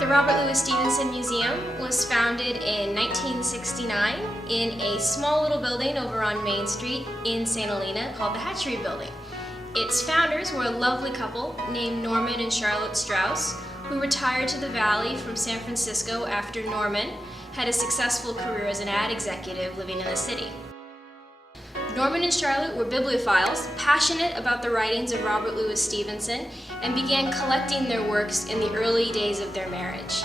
The Robert Louis Stevenson Museum was founded in 1969 in a small little building over on Main Street in St Helena called the Hatchery Building. Its founders were a lovely couple named Norman and Charlotte Strauss, who retired to the Valley from San Francisco after Norman had a successful career as an ad executive living in the city. Norman and Charlotte were bibliophiles, passionate about the writings of Robert Louis Stevenson, and began collecting their works in the early days of their marriage.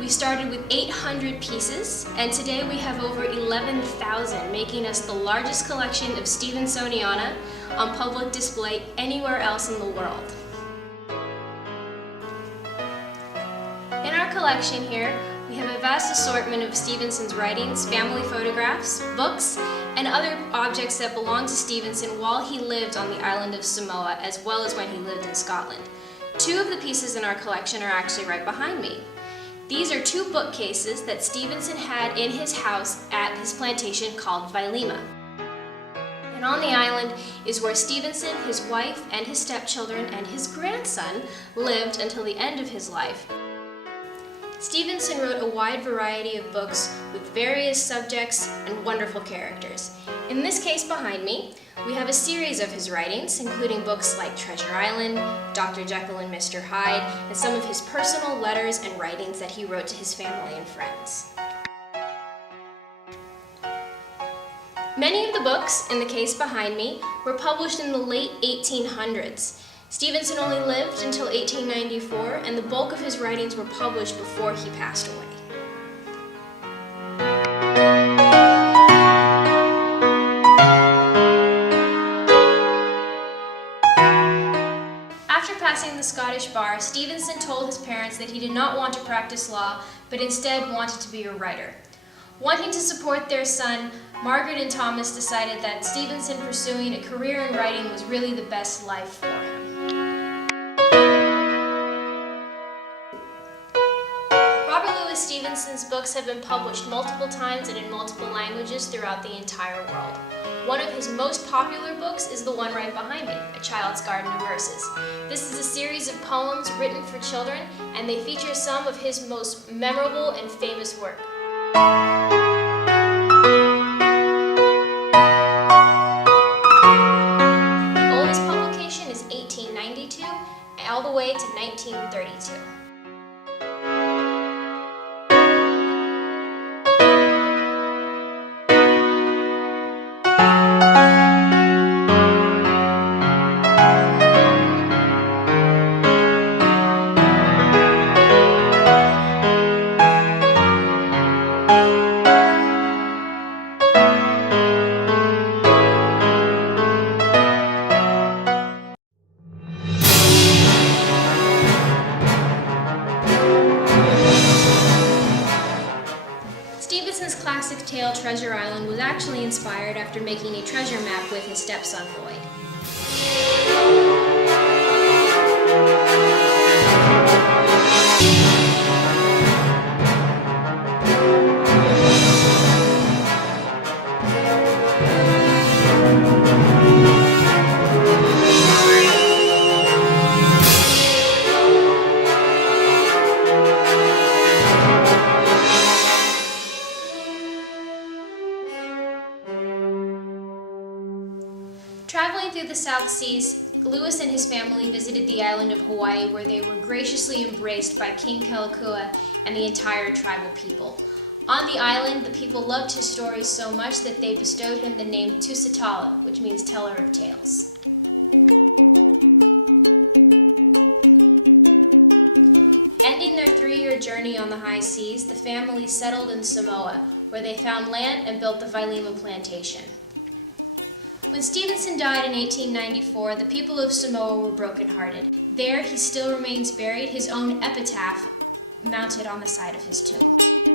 We started with 800 pieces, and today we have over 11,000, making us the largest collection of Stevensoniana on public display anywhere else in the world. In our collection here, we have a vast assortment of Stevenson's writings, family photographs, books, and other objects that belonged to Stevenson while he lived on the island of Samoa, as well as when he lived in Scotland. Two of the pieces in our collection are actually right behind me. These are two bookcases that Stevenson had in his house at his plantation called Vailima. And on the island is where Stevenson, his wife, and his stepchildren, and his grandson lived until the end of his life. Stevenson wrote a wide variety of books with various subjects and wonderful characters. In this case behind me, we have a series of his writings, including books like Treasure Island, Dr. Jekyll and Mr. Hyde, and some of his personal letters and writings that he wrote to his family and friends. Many of the books in the case behind me were published in the late 1800s. Stevenson only lived until 1894, and the bulk of his writings were published before he passed away. After passing the Scottish bar, Stevenson told his parents that he did not want to practice law, but instead wanted to be a writer. Wanting to support their son, Margaret and Thomas decided that Stevenson pursuing a career in writing was really the best life for him. Stevenson's books have been published multiple times and in multiple languages throughout the entire world. One of his most popular books is the one right behind me, A Child's Garden of Verses. This is a series of poems written for children, and they feature some of his most memorable and famous work. The oldest publication is 1892, all the way to 1932. Stevenson's classic tale, Treasure Island, was actually inspired after making a treasure map with his stepson, Lloyd. Traveling through the South Seas, Lewis and his family visited the island of Hawaii, where they were graciously embraced by King Kelikua and the entire tribal people. On the island, the people loved his stories so much that they bestowed him the name Tusitala, which means teller of tales. Ending their 3-year journey on the high seas, the family settled in Samoa, where they found land and built the Vailima plantation. When Stevenson died in 1894, the people of Samoa were brokenhearted. There, he still remains buried, his own epitaph mounted on the side of his tomb.